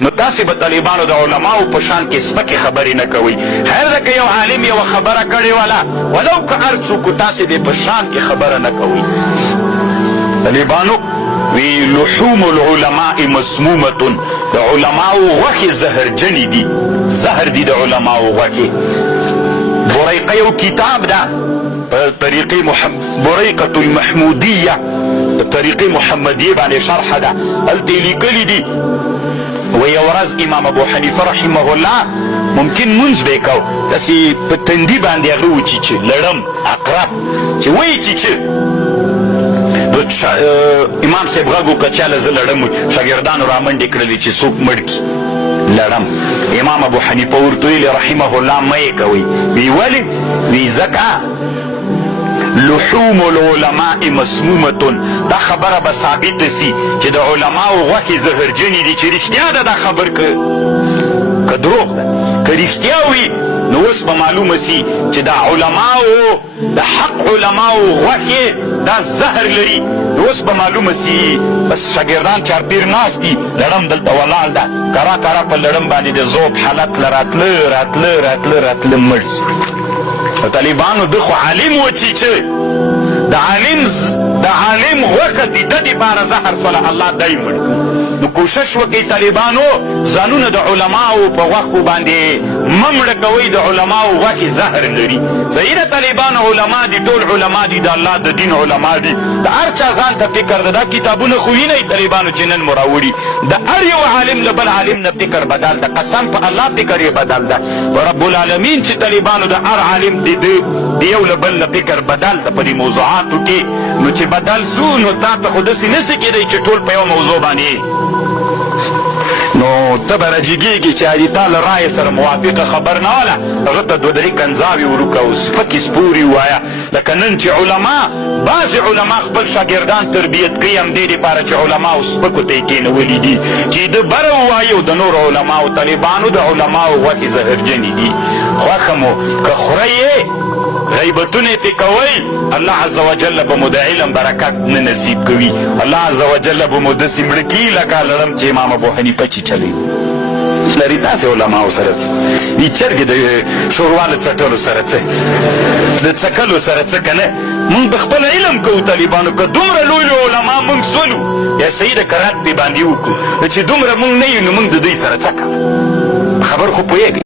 نو تاسې به طالبانو د علماو په شان کې سپکې خبرې نه کوئ. خیر ده که یو عالم یوه خبره کړې وله ولو که هر څوک تاسې د په شان کې خبره نه کوئ. طالبانو وی لحوم العلماء مسمومتون، د علماو غوښې زهرجنې دي، زهر دي د علماو غوښې. بریقه یو کتاب ده په طریقې بریقة المحمودیه په طریقې محمدیه باندې شرحه ده، هلته یې لیکلي دي و یو ورځ امام ابو حنیفه رحمه الله ممکن منځ به یې کو داسې په تندي باندې هغه وچیچه لړم اقرب چې وایي چیچه امام صاحب غږ وکړه چاله زه لړم شاګردانو رامنډې کړلې چې څوک مړ کي لړم. امام ابو حنیفه ورته ویلي رحمه الله مه یې کوئ. وی ولې؟ وی ځکه لحوم العلماء مسمومتون، دا خبره به ثابته سي چې د علماو غوښې زهرجنې دي. چې رښتیا ده دا خبر که دروغ ده، که رښتیا وي نو اوس به معلومه سي چې دا علماو د حق علماو غوښې دا زهر لري. نو اوس به معلومه سي بس شاګردان چارپیر ناست دي، لړم دلته ولاړ ده، کرا کرا په لړم باندې د ذوب حالت له راتله مړ سي. طالبانو ده خو عالم وچیچه، د عالم غوښه د ده دپاره زهر سوله، الله دی مړ. نو کوشش وکړئ طالبانو ځانونه د علماو په غوښو باندې مه مړه کوئ. د علماو غوښې زهر لري. صحیح ده طالبانو علما دي، ټول علما دي، د الله د دین علما دي. د هر چا ځان ته فکر ده. دا کتابونه خو وینئ طالبانو چې نن مو راوړي، د هر یو عالم له بل عالم نه فکر بدل ده، قسم په الله فکر یې بدل ده. په رب العالمین چې طالبانو د هر عالم د یو له بل نه فکر بدل ده په دې موضوعاتو کې، نو چې بدل سو نو تا ته خو داسې نسي کېدی چې ټول په یو موضوع باندې نو ته به راجګېږي چې حاجي تا له رایې سره موافقه خبر نه وله، هغه ته دوه درې کنځاوې وروکړه او سپکې سپورې ووایه. لکه نن چې علما بعضې علما خپل شاګردان تربیت کوي همدې دپاره چې علماو سپکو ته یې کېنولي دي چې د بره ووایي او د نورو علماو طالبانو د علماو غوښې زهرجنې دي. خوښه مو که خورئ یې غیبتونه پې کوئ، الله عز وجل به مو د علم برکت نه نصیب کوي. الله عز وجل به مو داسې مړه کي لکه لړم چې امام ابو حنیفه چیچلی لري. داسې علماو سره وي چرګې د شوروا له څټلو سره څه د څکلو سره څه که نه. مونږ به خپل علم کوو طالبانو. که دومره لوی علما مونږ سولو یا صحیح د کرات پې باندې وکړو، چې دومره مونږ نه یو نو مونږ د دوی سره څه کوو. خبر خو پوهېږئ.